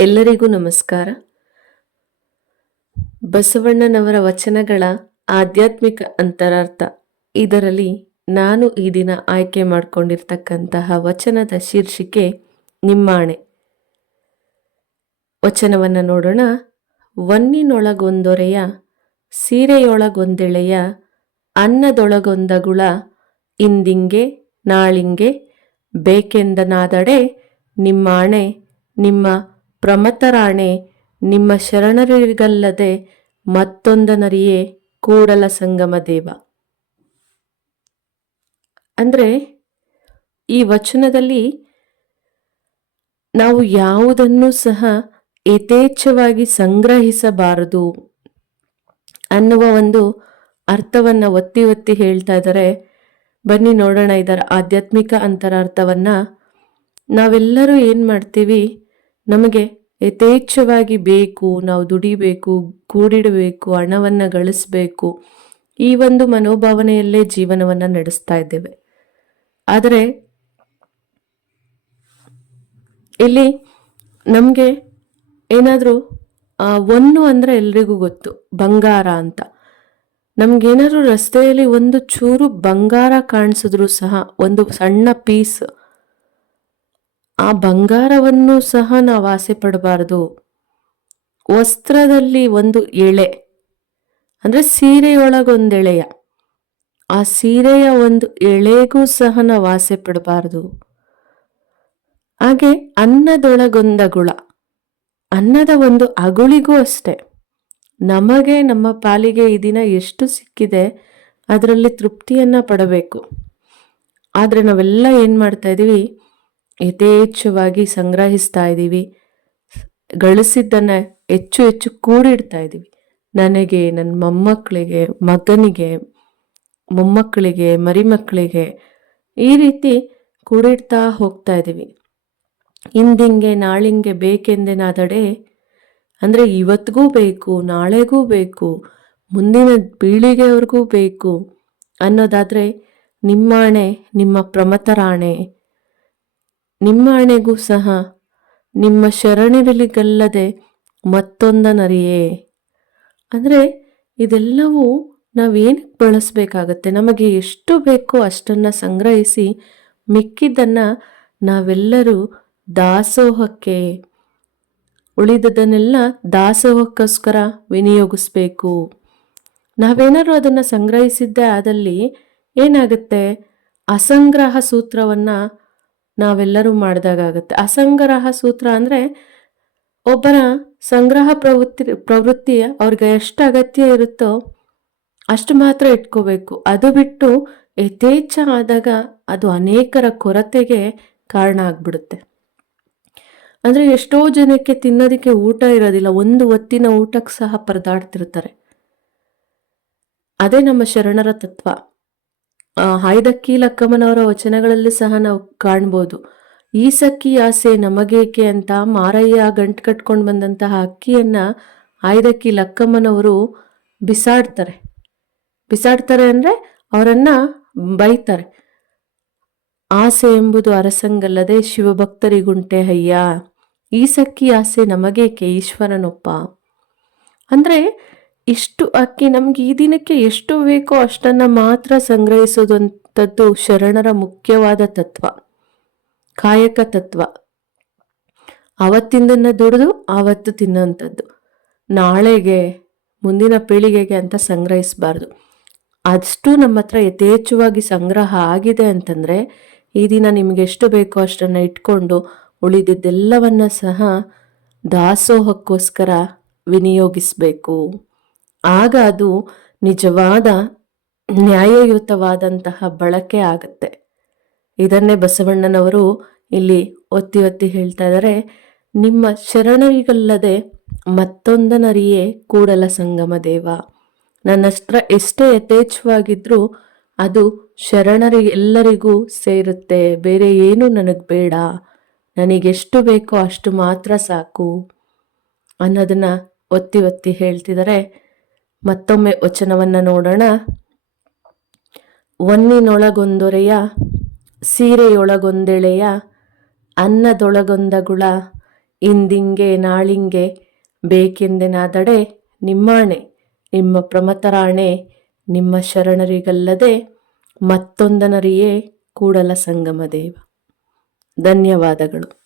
ಎಲ್ಲರಿಗೂ ನಮಸ್ಕಾರ. ಬಸವಣ್ಣನವರ ವಚನಗಳ ಆಧ್ಯಾತ್ಮಿಕ ಅಂತರಾರ್ಥ. ಇದರಲ್ಲಿ ನಾನು ಈ ದಿನ ಆಯ್ಕೆ ಮಾಡಿಕೊಂಡಿರ್ತಕ್ಕಂತಹ ವಚನದ ಶೀರ್ಷಿಕೆ ನಿಮ್ಮಾಣೆ. ವಚನವನ್ನು ನೋಡೋಣ. ವನ್ನಿನೊಳಗೊಂದೊರೆಯ, ಸೀರೆಯೊಳಗೊಂದೆಳೆಯ, ಅನ್ನದೊಳಗೊಂದಗುಳ, ಇಂದಿಂಗೆ, ನಾಳಿಂಗೆ, ಬೇಕೆಂದನಾದಡೆ, ನಿಮ್ಮಾಣೆ, ನಿಮ್ಮ ಪ್ರಮತರಾಣೆ, ನಿಮ್ಮ ಶರಣರಿಗಲ್ಲದೆ ಮತ್ತೊಂದನರಿಯೇ ಕೂಡಲ ಸಂಗಮ ದೇವ. ಅಂದರೆ, ಈ ವಚನದಲ್ಲಿ ನಾವು ಯಾವುದನ್ನು ಸಹ ಯಥೇಚ್ಛವಾಗಿ ಸಂಗ್ರಹಿಸಬಾರದು ಅನ್ನುವ ಒಂದು ಅರ್ಥವನ್ನು ಒತ್ತಿ ಒತ್ತಿ ಹೇಳ್ತಾ ಇದ್ದಾರೆ ಬನ್ನಿ ನೋಡೋಣ ಇದರ ಆಧ್ಯಾತ್ಮಿಕ ಅಂತರಾರ್ಥವನ್ನು. ನಾವೆಲ್ಲರೂ ಏನು ಮಾಡ್ತೀವಿ? ನಮಗೆ ಯಥೇಚ್ಛವಾಗಿ ಬೇಕು, ನಾವು ದುಡಿಬೇಕು, ಕೂಡಿಡಬೇಕು, ಹಣವನ್ನು ಗಳಿಸಬೇಕು, ಈ ಒಂದು ಮನೋಭಾವನೆಯಲ್ಲೇ ಜೀವನವನ್ನು ನಡೆಸ್ತಾ ಇದ್ದೇವೆ. ಆದರೆ ಇಲ್ಲಿ ನಮಗೆ ಏನಾದರೂ ಒಂದು ಅಂದರೆ ಎಲ್ರಿಗೂ ಗೊತ್ತು, ಬಂಗಾರ ಅಂತ. ನಮಗೇನಾದ್ರೂ ರಸ್ತೆಯಲ್ಲಿ ಒಂದು ಚೂರು ಬಂಗಾರ ಕಾಣಿಸಿದ್ರು ಸಹ, ಒಂದು ಸಣ್ಣ ಪೀಸ್ ಆ ಬಂಗಾರವನ್ನು ಸಹ ನಾವು ಆಸೆ ಪಡಬಾರ್ದು. ವಸ್ತ್ರದಲ್ಲಿ ಒಂದು ಎಳೆ, ಅಂದ್ರೆ ಸೀರೆಯೊಳಗೊಂದು ಎಳೆಯ ಆ ಸೀರೆಯ ಒಂದು ಎಳೆಗೂ ಸಹ ನಾವು ಆಸೆ ಪಡಬಾರ್ದು. ಹಾಗೆ ಅನ್ನದೊಳಗೊಂದ ಗುಳ, ಅನ್ನದ ಒಂದು ಅಗುಳಿಗೂ ಅಷ್ಟೆ. ನಮಗೆ ನಮ್ಮ ಪಾಲಿಗೆ ಈ ದಿನ ಎಷ್ಟು ಸಿಕ್ಕಿದೆ, ಅದರಲ್ಲಿ ತೃಪ್ತಿಯನ್ನು ಪಡಬೇಕು. ಆದರೆ ನಾವೆಲ್ಲ ಏನು ಮಾಡ್ತಾ ಇದ್ದೀವಿ ಯಥೇಚ್ಛವಾಗಿ ಸಂಗ್ರಹಿಸ್ತಾ ಇದ್ದೀವಿ. ಗಳಿಸಿದ್ದನ್ನು ಹೆಚ್ಚು ಹೆಚ್ಚು ಕೂಡಿಡ್ತಾ ಇದ್ದೀವಿ. ನನಗೆ ನನ್ನ ಮೊಮ್ಮಕ್ಕಳಿಗೆ, ಮಗನಿಗೆ, ಮೊಮ್ಮಕ್ಕಳಿಗೆ, ಮರಿಮಕ್ಕಳಿಗೆ ಈ ರೀತಿ ಕೂಡಿಡ್ತಾ ಹೋಗ್ತಾ ಇದ್ದೀವಿ. ಇಂದಿಂಗೆ ನಾಳಿಂಗೆ ಬೇಕೆಂದೇನಾದಡೆ, ಅಂದರೆ ಇವತ್ತಿಗೂ ಬೇಕು, ನಾಳೆಗೂ ಬೇಕು, ಮುಂದಿನ ಪೀಳಿಗೆಯವ್ರಿಗೂ ಬೇಕು ಅನ್ನೋದಾದರೆ ನಿಮ್ಮಾಣೆ, ನಿಮ್ಮ ಪ್ರಮತರಾಣೆ ನಿಮ್ಮ ಆಣೆಗೂ ಸಹ ನಿಮ್ಮ ಶರಣಿರಲಿಗಲ್ಲದೆ ಮತ್ತೊಂದನರಿಯೇ. ಅಂದರೆ ಇದೆಲ್ಲವೂ ನಾವೇನಕ್ಕೆ ಬಳಸಬೇಕಾಗತ್ತೆ? ನಮಗೆ ಎಷ್ಟು ಬೇಕೋ ಅಷ್ಟನ್ನು ಸಂಗ್ರಹಿಸಿ ಮಿಕ್ಕಿದ್ದನ್ನು ನಾವೆಲ್ಲರೂ ದಾಸೋಹಕ್ಕೆ ಉಳಿದದನ್ನೆಲ್ಲ ದಾಸೋಹಕ್ಕೋಸ್ಕರ ವಿನಿಯೋಗಿಸ್ಬೇಕು. ನಾವೇನಾದ್ರೂ ಅದನ್ನು ಸಂಗ್ರಹಿಸಿದ್ದೆ ಆದಲ್ಲಿ ಏನಾಗುತ್ತೆ? ಅಸಂಗ್ರಹ ಸೂತ್ರವನ್ನು ನಾವೆಲ್ಲರೂ ಮಾಡಿದಾಗತ್ತೆ ಅಸಂಗ್ರಹ ಸೂತ್ರ ಅಂದರೆ ಒಬ್ಬರ ಸಂಗ್ರಹ ಪ್ರವೃತ್ತಿ ಪ್ರವೃತ್ತಿ ಅವ್ರಿಗೆ ಎಷ್ಟು ಅಗತ್ಯ ಇರುತ್ತೋ ಅಷ್ಟು ಮಾತ್ರ ಇಟ್ಕೋಬೇಕು. ಅದು ಬಿಟ್ಟು ಯಥೇಚ್ಛ ಆದಾಗ ಅದು ಅನೇಕರ ಕೊರತೆಗೆ ಕಾರಣ ಆಗ್ಬಿಡುತ್ತೆ. ಅಂದರೆ ಎಷ್ಟೋ ಜನಕ್ಕೆ ತಿನ್ನೋದಕ್ಕೆ ಊಟ ಇರೋದಿಲ್ಲ. ಒಂದು ಹೊತ್ತಿನ ಊಟಕ್ಕೆ ಸಹ ಪರದಾಡ್ತಿರ್ತಾರೆ. ಅದೇ ನಮ್ಮ ಶರಣರ ತತ್ವ. ಹಾಯ್ದಕ್ಕಿ ಲಕ್ಕಮ್ಮನವರ ವಚನಗಳಲ್ಲಿ ಸಹ ನಾವು ಕಾಣ್ಬೋದು. ಈ ಸಕ್ಕಿ ಆಸೆ ನಮಗೇಕೆ ಅಂತ ಮಾರಯ್ಯ ಗಂಟು ಕಟ್ಕೊಂಡು ಬಂದಂತಹ ಅಕ್ಕಿಯನ್ನ ಆಯ್ದಕ್ಕಿ ಲಕ್ಕಮ್ಮನವರು ಬಿಸಾಡ್ತಾರೆ. ಬಿಸಾಡ್ತಾರೆ ಅಂದ್ರೆ ಅವರನ್ನ ಬೈತಾರೆ. ಆಸೆ ಎಂಬುದು ಅರಸಂಗಲ್ಲದೆ ಶಿವಭಕ್ತರಿಗುಂಟೆ ಅಯ್ಯ. ಈ ಸಕ್ಕಿ ಆಸೆ ನಮಗೇಕೆ ಈಶ್ವರನೊಪ್ಪ? ಅಂದ್ರೆ ಇಷ್ಟು ಅಕ್ಕಿ ನಮ್ಗೆ ಈ ದಿನಕ್ಕೆ ಎಷ್ಟು ಬೇಕೋ ಅಷ್ಟನ್ನ ಮಾತ್ರ ಸಂಗ್ರಹಿಸೋದಂಥದ್ದು ಶರಣರ ಮುಖ್ಯವಾದ ತತ್ವ, ಕಾಯಕ ತತ್ವ. ಅವತ್ತಿಂದನ್ನ ದುಡಿದು ಆವತ್ತು ತಿನ್ನೋಂಥದ್ದು. ನಾಳೆಗೆ, ಮುಂದಿನ ಪೀಳಿಗೆಗೆ ಅಂತ ಸಂಗ್ರಹಿಸಬಾರ್ದು. ಅಷ್ಟು ನಮ್ಮ ಹತ್ರ ಯಥೇಚ್ಛವಾಗಿ ಸಂಗ್ರಹ ಆಗಿದೆ ಅಂತಂದ್ರೆ, ಈ ದಿನ ನಿಮ್ಗೆ ಎಷ್ಟು ಬೇಕೋ ಅಷ್ಟನ್ನ ಇಟ್ಕೊಂಡು ಉಳಿದಿದ್ದೆಲ್ಲವನ್ನ ಸಹ ದಾಸೋಹಕ್ಕೋಸ್ಕರ ವಿನಿಯೋಗಿಸಬೇಕು. ಆಗ ಅದು ನಿಜವಾದ ನ್ಯಾಯಯುತವಾದಂತಹ ಬಳಕೆ ಆಗುತ್ತೆ. ಇದನ್ನೇ ಬಸವಣ್ಣನವರು ಇಲ್ಲಿ ಒತ್ತಿ ಒತ್ತಿ ಹೇಳ್ತಾ ಇದ್ದಾರೆ ನಿಮ್ಮ ಶರಣರಿಗಲ್ಲದೆ ಮತ್ತೊಂದನರಿಯೇ ಕೂಡಲ ಸಂಗಮ ದೇವ. ನನ್ನಷ್ಟ್ರ ಎಷ್ಟೇ ಯಥೇಚ್ಛವಾಗಿದ್ರೂ ಅದು ಶರಣರಿಗೆ ಎಲ್ಲರಿಗೂ ಸೇರುತ್ತೆ, ಬೇರೆ ಏನು ನನಗೆ ಬೇಡ. ನನಗೆಷ್ಟು ಬೇಕೋ ಅಷ್ಟು ಮಾತ್ರ ಸಾಕು ಅನ್ನೋದನ್ನ ಒತ್ತಿ ಒತ್ತಿ ಹೇಳ್ತಿದ್ದಾರೆ ಮತ್ತೊಮ್ಮೆ ವಚನವನ್ನ ನೋಡೋಣ. ಒನ್ನಿನೊಳಗೊಂದೊರೆಯ, ಸೀರೆಯೊಳಗೊಂದೆಳೆಯ, ಅನ್ನದೊಳಗೊಂದಗುಳ, ಇಂದಿಂಗೆ ನಾಳಿಂಗೆ ಬೇಕೆಂದೆನಾದಡೆ ನಿಮ್ಮಾಣೆ, ನಿಮ್ಮ ಪ್ರಮತರಾಣೆ, ನಿಮ್ಮ ಶರಣರಿಗಲ್ಲದೆ ಮತ್ತೊಂದನರಿಯೇ ಕೂಡಲ ಸಂಗಮ ದೇವ ಧನ್ಯವಾದಗಳು.